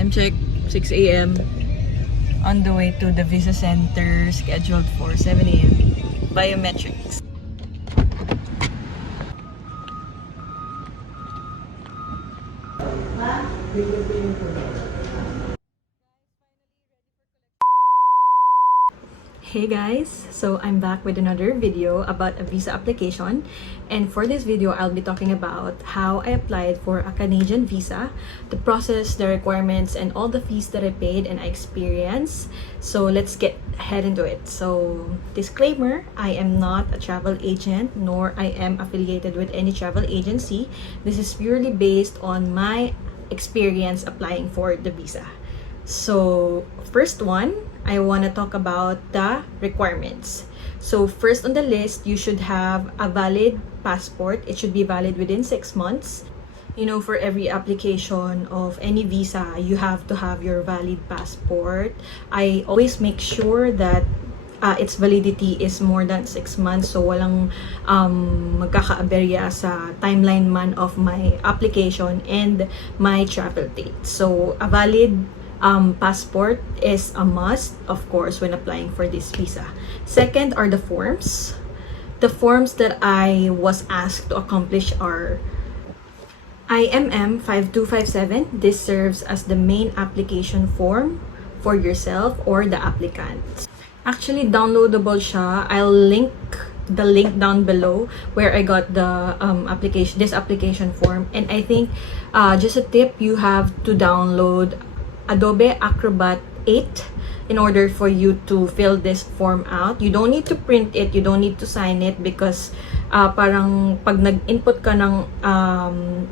Time check, 6 a.m. On the way to the visa center scheduled for 7 a.m. Biometrics. Hey guys, so I'm back with another video about a visa application, and for this video I'll be talking about how I applied for a Canadian visa, the process, the requirements, and all the fees that I paid and I experienced. So let's get head into it. So disclaimer, I am not a travel agent nor I am affiliated with any travel agency. This is purely based on my experience applying for the visa. So first one, I want to talk about the requirements. So first on the list, you should have a valid passport. It should be valid within 6 months. You know, for every application of any visa, you have to have your valid passport. I always make sure that its validity is more than 6 months, so walang magkakaaberya sa timeline man of my application and my travel date. So a valid passport is a must, of course, when applying for this visa. Second are the forms. The forms that I was asked to accomplish are IMM 5257. This serves as the main application form for yourself or the applicant. Actually, downloadable siya. I'll link the link down below where I got the this application form. And I think just a tip, you have to download Adobe Acrobat 8 in order for you to fill this form out. You don't need to print it, you don't need to sign it, because parang pag nag-input ka ng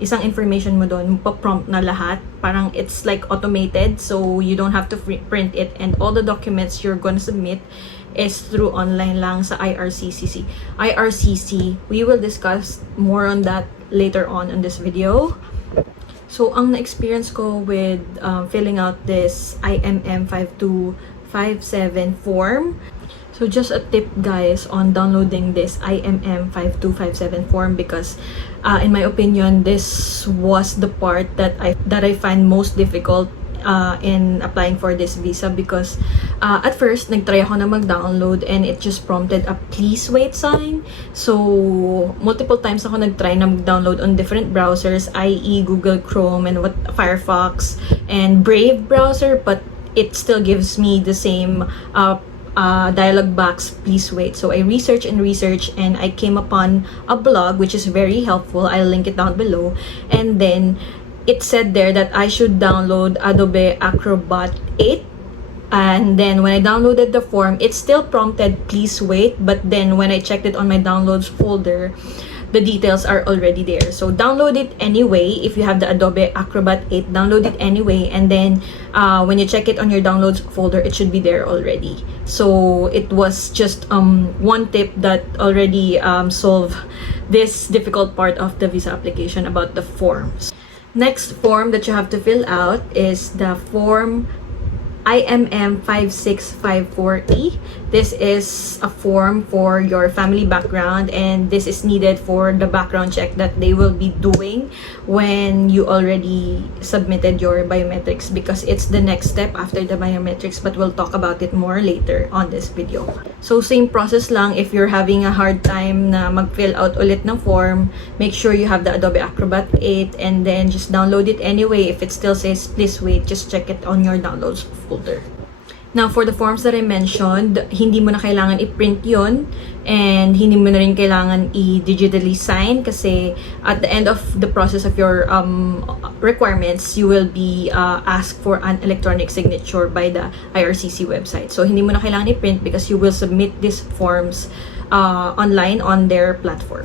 isang information mo doon, pa-prompt na lahat. Parang it's like automated, so you don't have to print it, and all the documents you're gonna submit is through online lang sa IRCC. We will discuss more on that later on in this video. So, ang na-experience ko with filling out this IMM 5257 form. So, just a tip guys on downloading this IMM 5257 form, because in my opinion, this was the part that I find most difficult in applying for this visa, because at first nagtry ako na mag-download and it just prompted a please wait sign. So multiple times ako nagtry na mag-download on different browsers, i.e. Google Chrome and Firefox and Brave browser, but it still gives me the same dialog box, please wait. So I researched and I came upon a blog which is very helpful. I'll link it down below, and then it said there that I should download Adobe Acrobat 8. And then when I downloaded the form, it still prompted please wait, but then when I checked it on my downloads folder, the details are already there. So download it anyway. If you have the Adobe Acrobat 8, download it anyway, and then when you check it on your downloads folder, it should be there already. So it was just one tip that already solved this difficult part of the visa application about the forms. Next form that you have to fill out is the form IMM 5654E. This is a form for your family background, and this is needed for the background check that they will be doing when you already submitted your biometrics, because it's the next step after the biometrics, but we'll talk about it more later on this video. So same process lang. If you're having a hard time na mag-fill out ulit ng form, make sure you have the Adobe Acrobat 8, and then just download it anyway. If it still says please wait, just check it on your downloads folder. Now, for the forms that I mentioned, hindi mo na kailangan i-print yun, and hindi mo na rin kailangan i-digitally sign, kasi at the end of the process of your requirements, you will be asked for an electronic signature by the IRCC website. So, hindi mo na kailangan i-print because you will submit these forms online on their platform.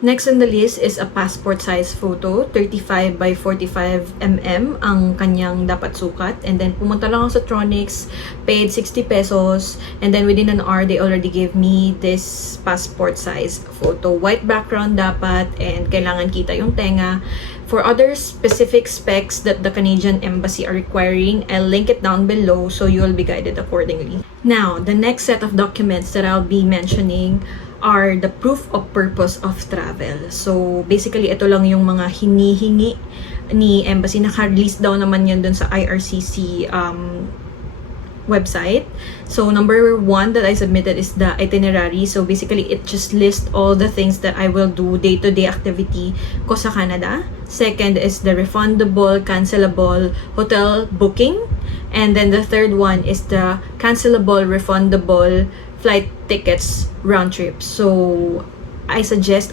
Next on the list is a passport size photo, 35 by 45 mm ang kanyang dapat sukat. And then pumunta lang ako sa Tronics, paid 60 pesos, and then within an hour they already gave me this passport size photo. White background dapat, and kailangan kita yung tenga. For other specific specs that the Canadian Embassy are requiring, I'll link it down below so you will be guided accordingly. Now, the next set of documents that I'll be mentioning are the proof of purpose of travel. So basically, ito lang yung mga hinihingi ni embassy. Naka-release daw naman yan dun sa IRCC website. So number 1 that I submitted is the itinerary. So basically it just lists all the things that I will do, day-to-day activity ko sa Canada. Second is the refundable, cancelable hotel booking. And then the third one is the cancelable, refundable flight tickets round trip. So I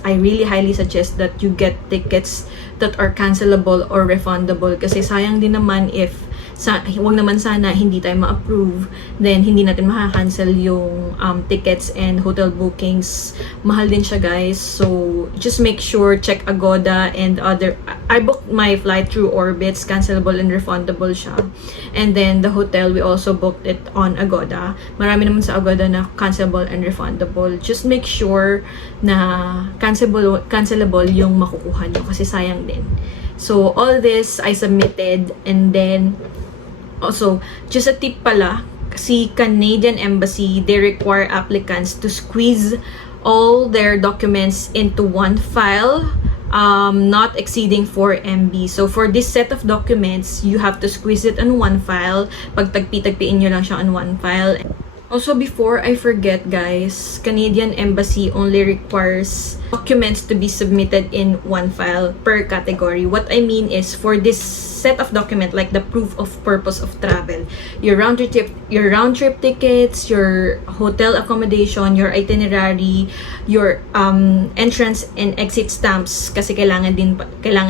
really highly suggest that you get tickets that are cancelable or refundable, kasi sayang din naman if wag naman sana hindi tayo ma-approve, then hindi natin makakancel yung tickets and hotel bookings. Mahal din siya, guys. So just make sure, check Agoda and other. I booked my flight through Orbitz, cancelable and refundable siya. And then the hotel, we also booked it on Agoda. Marami naman sa Agoda na cancelable and refundable. Just make sure na cancelable yung makukuha nyo, kasi sayang din. So all this I submitted. And then also, just a tip pala, si Canadian Embassy, they require applicants to squeeze all their documents into one file, not exceeding 4 MB. So for this set of documents, you have to squeeze it in one file. Pag tagpi-tagpiin nyo lang siya on one file. Also, before I forget, guys, Canadian Embassy only requires documents to be submitted in one file per category. What I mean is, for this set of document, like the proof of purpose of travel, your round trip tickets, your hotel accommodation, your itinerary, your entrance and exit stamps, kasi kailangan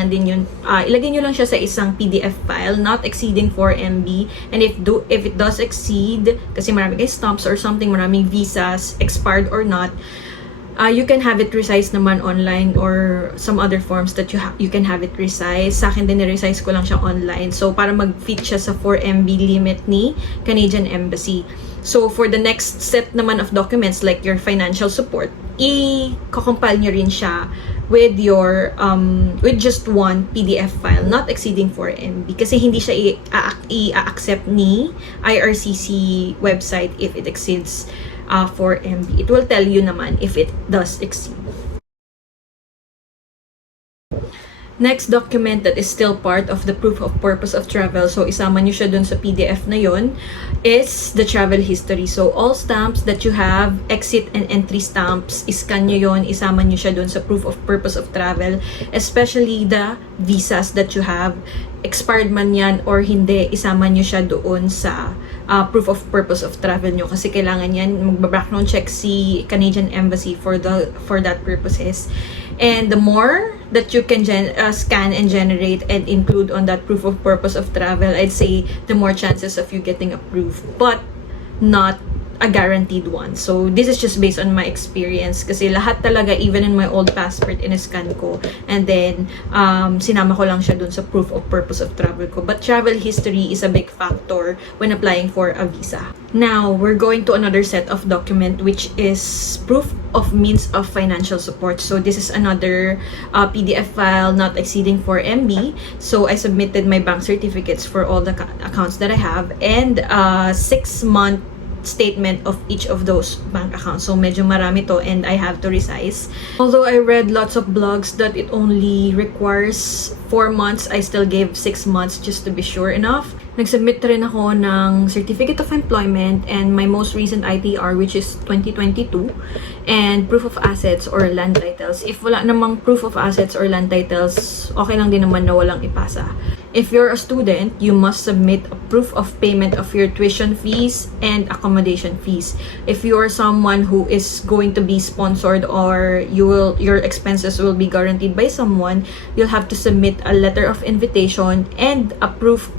din yun. Ilagay nyo lang siya sa isang PDF file, not exceeding 4 MB. And if it does exceed, kasi marami guys stamps or something, maraming visas, expired or not, you can have it resized naman online, or some other forms that you can have it resized. Sa akin din, resize ko lang siya online. So, para mag-fit siya sa 4 MB limit ni Canadian Embassy. So, for the next set naman of documents, like your financial support, i-compile nyo rin siya with your, with just one PDF file, not exceeding 4 MB. Kasi hindi siya i-accept ni IRCC website if it exceeds 4 MB. It will tell you naman if it does exceed. Next document that is still part of the proof of purpose of travel, so isama nyo siya dun sa PDF na yon, is the travel history. So all stamps that you have, exit and entry stamps, iscan nyo yon, isama nyo siya dun sa proof of purpose of travel, especially the visas that you have, expired man yan or hindi, isama nyo siya doon sa proof of purpose of travel nyo, kasi kailangan yan, magbabackground check si Canadian Embassy for that purposes. And the more that you can scan and generate and include on that proof of purpose of travel, I'd say the more chances of you getting approved, but not a guaranteed one. So this is just based on my experience, kasi lahat talaga, even in my old passport, in-scan ko, and then sinama ko lang siya dun sa proof of purpose of travel ko. But travel history is a big factor when applying for a visa. Now we're going to another set of document, which is proof of means of financial support. So this is another PDF file not exceeding 4 MB. So I submitted my bank certificates for all the accounts that I have, and 6-month statement of each of those bank accounts. So medyo marami to, and I have to resize. Although I read lots of blogs that it only requires 4 months, I still gave 6 months just to be sure enough. Nag-submit rin ako ng Certificate of Employment and my most recent ITR, which is 2022, and proof of assets or land titles. If wala namang proof of assets or land titles, okay lang din naman na walang ipasa. If you're a student, you must submit a proof of payment of your tuition fees and accommodation fees. If you're someone who is going to be sponsored, or your expenses will be guaranteed by someone, you'll have to submit a letter of invitation and a proof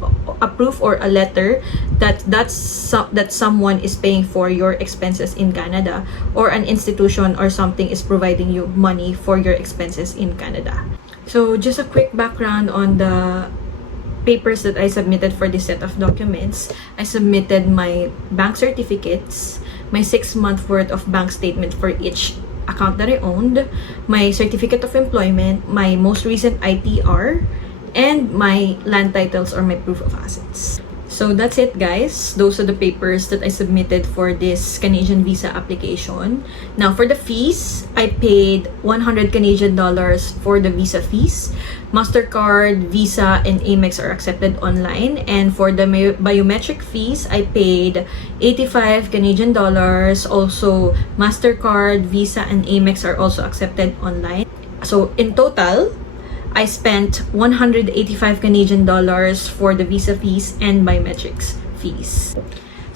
or a letter that someone is paying for your expenses in Canada, or an institution or something is providing you money for your expenses in Canada. So just a quick background on the papers that I submitted for this set of documents. I submitted my bank certificates, my 6-month worth of bank statement for each account that I owned, my certificate of employment, my most recent ITR, and my land titles or my proof of assets. So that's it, guys. Those are the papers that I submitted for this Canadian visa application. Now for the fees, I paid 100 Canadian dollars for the visa fees. MasterCard, Visa, and Amex are accepted online. And for the biometric fees, I paid 85 Canadian dollars. Also, MasterCard, Visa, and Amex are also accepted online. So in total, I spent 185 Canadian dollars for the visa fees and biometrics fees.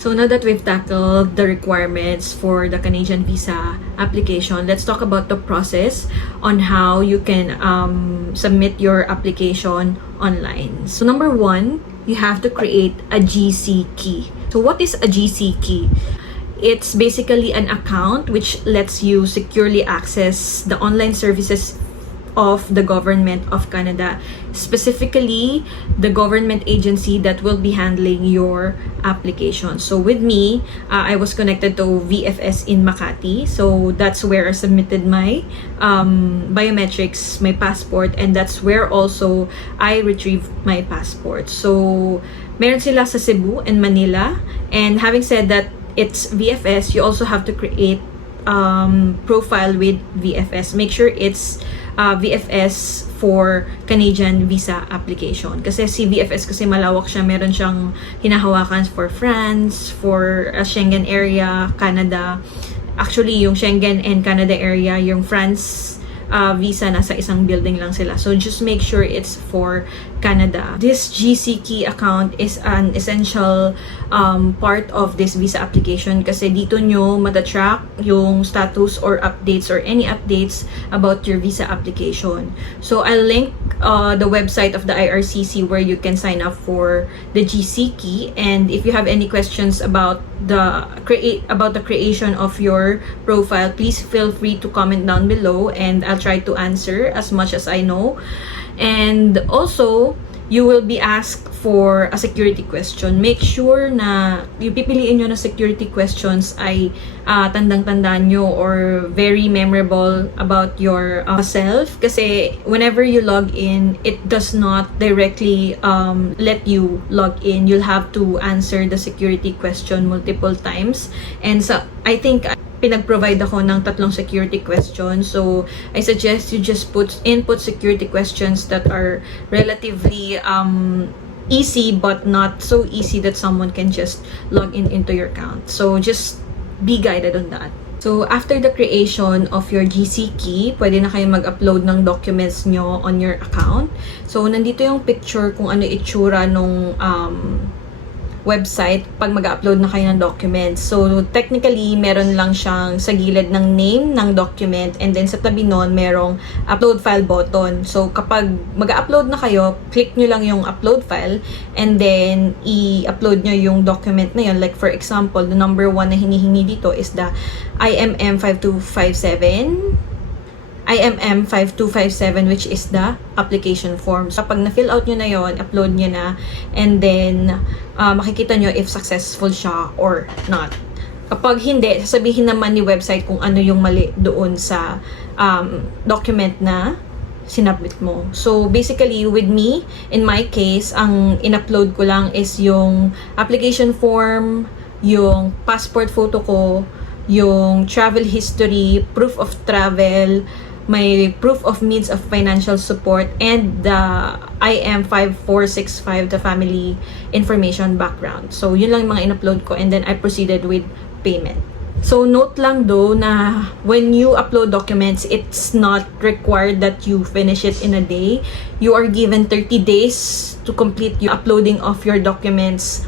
So now that we've tackled the requirements for the Canadian visa application, let's talk about the process on how you can submit your application online. So number one, you have to create a GC key. So what is a GC key? It's basically an account which lets you securely access the online services of the government of Canada, specifically the government agency that will be handling your application. So with me, I was connected to VFS in Makati, so that's where I submitted my biometrics, my passport, and that's where also I retrieved my passport. So meron sila sa Cebu and Manila, and having said that it's VFS, you also have to create profile with VFS. Make sure it's VFS for Canadian visa application. Kasi si VFS kasi malawak siya. Meron siyang hinahawakan for France, for Schengen area, Canada. Actually, yung Schengen and Canada area, yung France visa, nasa isang building lang sila. So just make sure it's for Canada. This GC key account is an essential part of this visa application kasi dito nyo matatrack yung status or updates or any updates about your visa application. So I'll link the website of the IRCC where you can sign up for the GC key, and if you have any questions about the creation of your profile, please feel free to comment down below and I'll try to answer as much as I know. And also, you will be asked for a security question. Make sure na yung pipiliin nyo na security questions ay tandang-tandaan nyo or very memorable about your self. Kasi whenever you log in, it does not directly let you log in. You'll have to answer the security question multiple times. And so, I think pinag-provide ako ng 3 security questions. So, I suggest you just input security questions that are relatively easy but not so easy that someone can just log in into your account. So, just be guided on that. So, after the creation of your GC key, pwede na kayo mag-upload ng documents nyo on your account. So, nandito yung picture kung ano itsura nung website pag mag-upload na kayo ng documents. So, technically, meron lang siyang sa gilid ng name ng document, and then sa tabi nun, merong upload file button. So, kapag mag-upload na kayo, click nyo lang yung upload file, and then i-upload nyo yung document na yun. Like, for example, the number 1 na hinihingi dito is the IMM 5257, which is the application form. So, kapag na-fill out nyo na yon, upload nyo na, and then makikita nyo if successful siya or not. Kapag hindi, sasabihin naman ni website kung ano yung mali doon sa document na sinubmit mo. So, basically, with me, in my case, ang in-upload ko lang is yung application form, yung passport photo ko, yung travel history, proof of travel, my proof of means of financial support, and the IM5465, the family information background. So, yun lang yung mga in-upload ko, and then I proceeded with payment. So, note lang though na when you upload documents, it's not required that you finish it in a day. You are given 30 days to complete your uploading of your documents.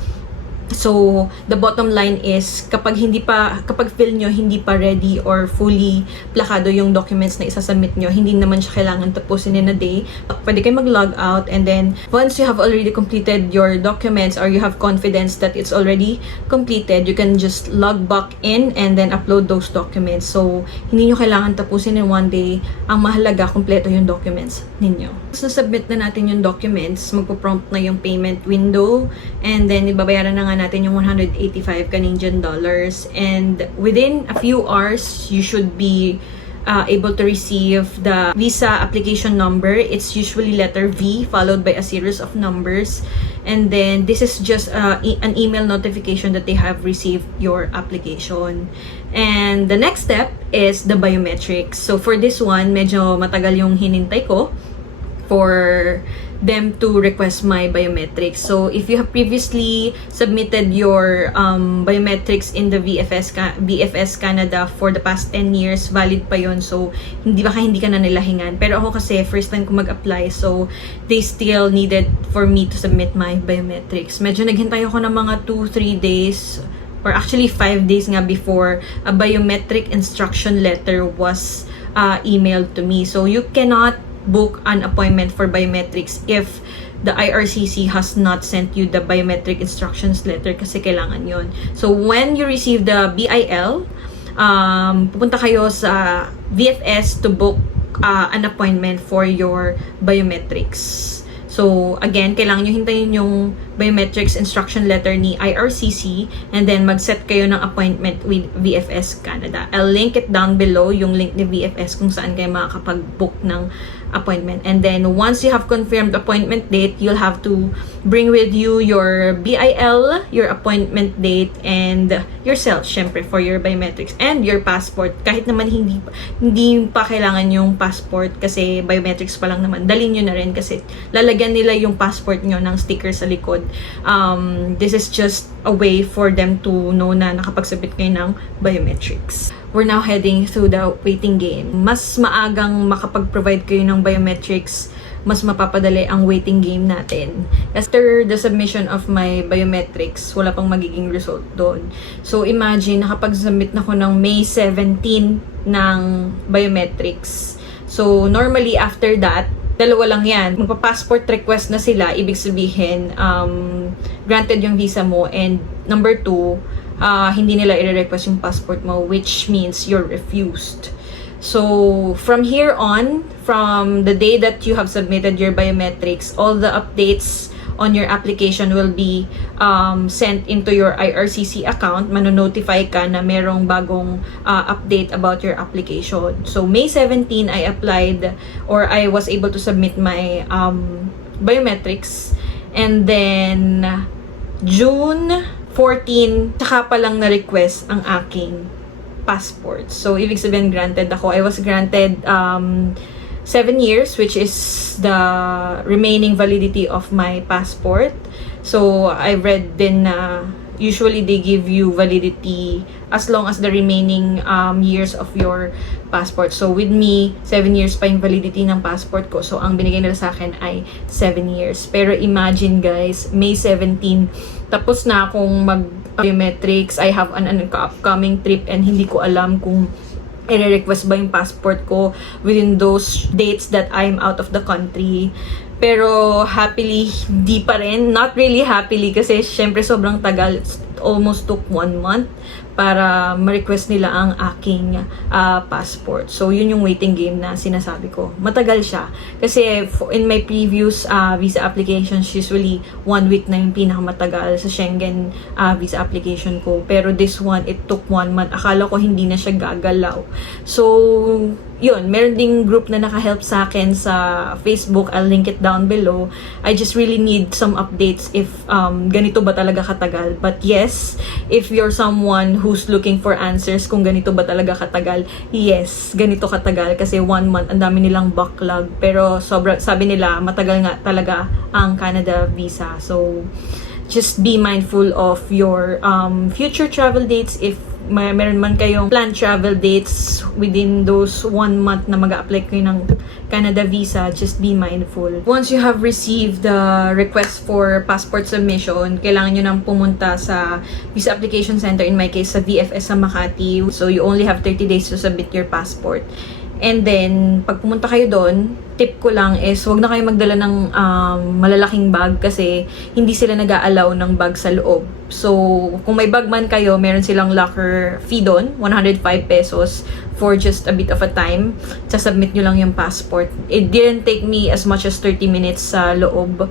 So, the bottom line is, kapag fill nyo, hindi pa ready or fully plakado yung documents na isasubmit nyo, hindi naman siya kailangan tapusin in a day. Pwede kayo mag-log out, and then, once you have already completed your documents or you have confidence that it's already completed, you can just log back in and then upload those documents. So, hindi nyo kailangan tapusin in one day. Ang mahalaga, kompleto yung documents ninyo. Once na-submit na natin yung documents, magpo-prompt na yung payment window, and then, ibabayaran na nga natin yung 185 Canadian dollars, and within a few hours you should be able to receive the visa application number. It's usually letter V followed by a series of numbers. And then this is just an email notification that they have received your application. And the next step is the biometrics. So for this one, medyo matagal yung hinintay ko for them to request my biometrics. So if you have previously submitted your biometrics in the VFS Canada for the past 10 years, valid pa yon. So hindi ka na nila hingan. Pero ako kasi first time ko mag-apply, so they still needed for me to submit my biometrics. Medyo naghintay ako ng mga 2-3 days or actually 5 days nga before a biometric instruction letter was emailed to me. So you cannot book an appointment for biometrics if the IRCC has not sent you the biometric instructions letter, kasi kailangan yon. So when you receive the BIL, pupunta kayo sa VFS to book an appointment for your biometrics. So again, kailangan nyo hintayin yung biometrics instruction letter ni IRCC and then mag-set kayo ng appointment with VFS Canada. I'll link it down below, yung link ni VFS kung saan kayo makakapag-book ng appointment. And then once you have confirmed appointment date, you'll have to bring with you your BIL, your appointment date, and yourself, syempre, for your biometrics and your passport. Kahit naman hindi pa kailangan yung passport kasi biometrics pa lang naman, dalhin nyo na rin kasi lalagyan nila yung passport nyo ng sticker sa likod. This is just a way for them to know na nakapagsabit kayo ng biometrics. We're now heading through the waiting game. Mas maagang makapag-provide kayo ng biometrics, mas mapapadali ang waiting game natin. After the submission of my biometrics, wala pang magiging result doon. So imagine, nakapag-submit na ko ng May 17 ng biometrics. So normally after that, dalawa lang yan. Magpa-passport request na sila, ibig sabihin, granted yung visa mo, and number 2, hindi nila i-request yung passport mo, which means you're refused. So from here on, from the day that you have submitted your biometrics, all the updates on your application will be sent into your IRCC account. Mano-notify ka na merong bagong update about your application. So May 17, I applied or I was able to submit my biometrics, and then June 14, saka pa lang na-request ang aking passport. So, ibig sabihin, granted ako. I was granted 7 years, which is the remaining validity of my passport. So, I read din na usually they give you validity as long as the remaining years of your passport. So with me, 7 years pa yung validity ng passport ko. So ang binigay nila sa akin ay 7 years. Pero imagine guys, May 17, tapos na akong mag-biometrics. I have an upcoming trip and hindi ko alam kung i-request ba yung passport ko within those dates that I'm out of the country. Pero happily, di pa rin. Not really happily kasi syempre sobrang tagal. It almost took 1 month para ma-request nila ang aking passport. So, yun yung waiting game na sinasabi ko. Matagal siya. Kasi in my previous visa applications, usually 1 week na yung pinakamatagal sa Schengen visa application ko. Pero this one, it took 1 month. Akala ko hindi na siya gagalaw. So, yun, meron ding group na naka-help sa akin sa Facebook. I'll link it down below. I just really need some updates if ganito ba talaga katagal. But yes, if you're someone who's looking for answers kung ganito ba talaga katagal, yes, ganito katagal. Kasi 1 month, ang dami nilang backlog. Pero sabi nila, matagal nga talaga ang Canada visa. So, just be mindful of your future travel dates. If meron man kayong planned travel dates within those 1 month na mag-a-apply kayo ng Canada visa, just be mindful. Once you have received the request for passport submission, kailangan nyo nang pumunta sa visa application center, in my case sa VFS sa Makati. So you only have 30 days to submit your passport. And then, pag pumunta kayo doon, tip ko lang is huwag na kayo magdala ng malalaking bag kasi hindi sila nag-a-allow ng bag sa loob. So, kung may bag man kayo, meron silang locker fee doon, 105 pesos for just a bit of a time. Sasubmit nyo lang yung passport. It didn't take me as much as 30 minutes sa loob.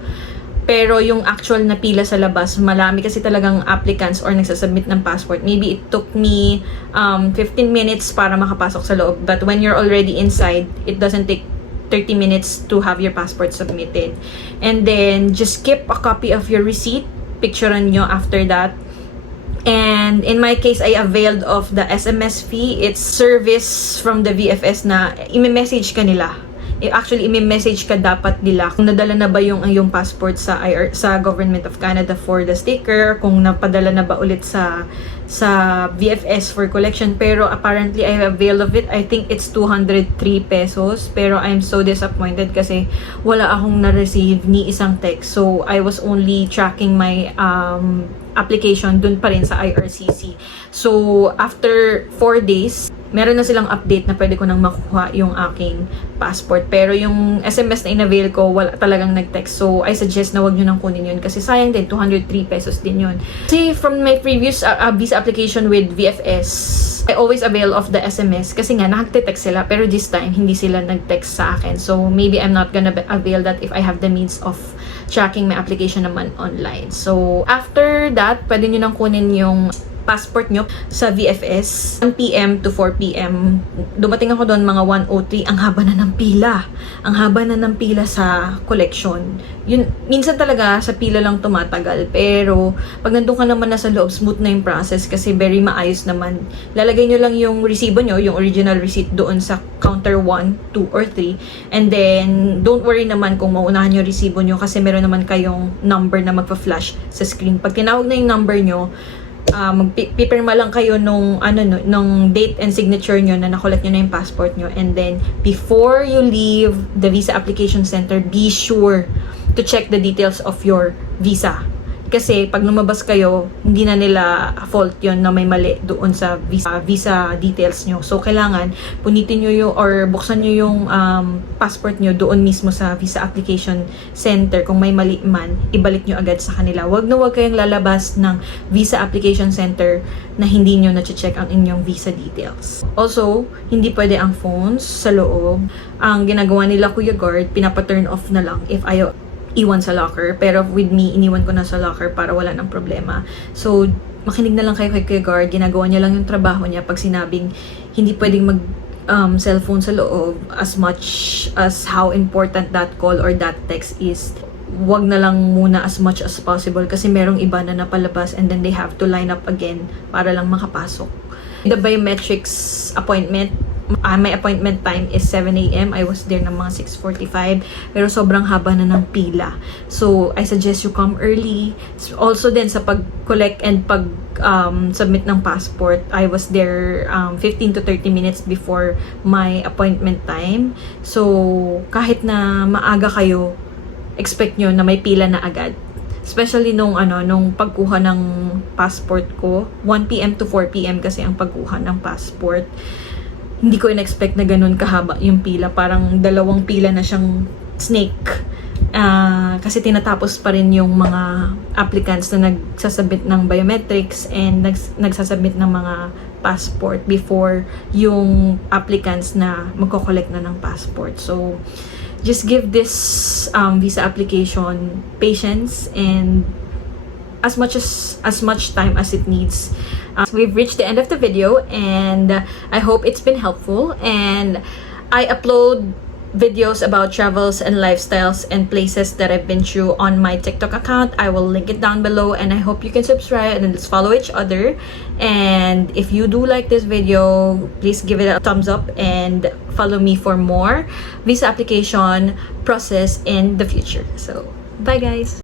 Pero yung actual na pila sa labas, malami kasi talagang applicants or nagsasubmit ng passport. Maybe it took me 15 minutes para makapasok sa loob. But when you're already inside, it doesn't take 30 minutes to have your passport submitted. And then, just keep a copy of your receipt. Picturean nyo after that. And in my case, I availed of the SMS fee. It's service from the VFS na i-message ka nila. Actually, i-message ka dapat nila kung nadala na ba yung passport sa Government of Canada for the sticker, kung napadala na ba ulit sa VFS for collection. Pero apparently, I availed of it. I think it's 203 pesos. Pero I'm so disappointed kasi wala akong na-receive ni isang text. So, I was only tracking my application dun pa rin sa IRCC. So, after 4 days, meron na silang update na pwede ko nang makuha yung aking passport. Pero yung SMS na in-avail ko, wala talagang nag-text. So, I suggest na wag nyo nang kunin yun. Kasi sayang din, 203 pesos din yun. Kasi from my previous visa application with VFS, I always avail of the SMS. Kasi nga, nakagte-text sila. Pero this time, hindi sila nag-text sa akin. So, maybe I'm not gonna avail that if I have the means of tracking my application naman online. So, after that, pwede nyo nang kunin yung passport nyo sa VFS 1 p.m. to 4 p.m. Dumating ako doon mga 1:03. Ang haba na ng pila. Ang haba na ng pila sa collection. Yun, minsan talaga sa pila lang tumatagal. Pero pag nandun ka naman na sa loob, smooth na yung process kasi very maayos naman. Lalagay nyo lang yung resibo nyo, yung original receipt doon sa counter 1, 2, or 3. And then, don't worry naman kung maunahan yung resibo nyo kasi meron naman kayong number na magpa-flash sa screen. Pag tinawag na yung number nyo, magpipirma lang kayo nung date and signature nyo na nakolect nyo na yung passport nyo. And then, before you leave the visa application center, be sure to check the details of your visa. Kasi pag lumabas kayo, hindi na nila fault yon na may mali doon sa visa details nyo. So, kailangan punitin nyo yung, or buksan nyo yung passport nyo doon mismo sa visa application center. Kung may mali man, ibalik nyo agad sa kanila. Wag kayong lalabas ng visa application center na hindi nyo na-check ang inyong visa details. Also, hindi pwede ang phones sa loob. Ang ginagawa nila, Kuya Guard, pinapa-turn off na lang if ayaw iwan sa locker. Pero with me, iniwan ko na sa locker para wala ng problema. So, makinig na lang kayo kay Kuya Guard. Ginagawa niya lang yung trabaho niya pag sinabing hindi pwedeng mag cellphone sa loob as much as how important that call or that text is. Wag na lang muna as much as possible kasi merong iba na napalabas and then they have to line up again para lang makapasok. The biometrics appointment, my appointment time is 7 a.m. I was there ng mga 6:45. Pero sobrang haba na ng pila. So, I suggest you come early. Also din sa pag-collect and pag-submit ng passport, I was there 15 to 30 minutes before my appointment time. So, kahit na maaga kayo, expect nyo na may pila na agad. Especially nung pagkuha ng passport ko, 1 p.m. to 4 p.m. kasi ang pagkuha ng passport. Hindi ko in-expect na ganun kahaba yung pila. Parang 2 pila na siyang snake. Kasi tinatapos pa rin yung mga applicants na nagsasubmit ng biometrics and nagsasubmit ng mga passport before yung applicants na magko-collect na ng passport. So, just give this visa application patience and as much time as it needs. We've reached the end of the video and I hope it's been helpful, and I upload videos about travels and lifestyles and places that I've been through on my TikTok account. I will link it down below and I hope you can subscribe and let's follow each other. And if you do like this video, please give it a thumbs up and follow me for more visa application process in the future. So, bye guys!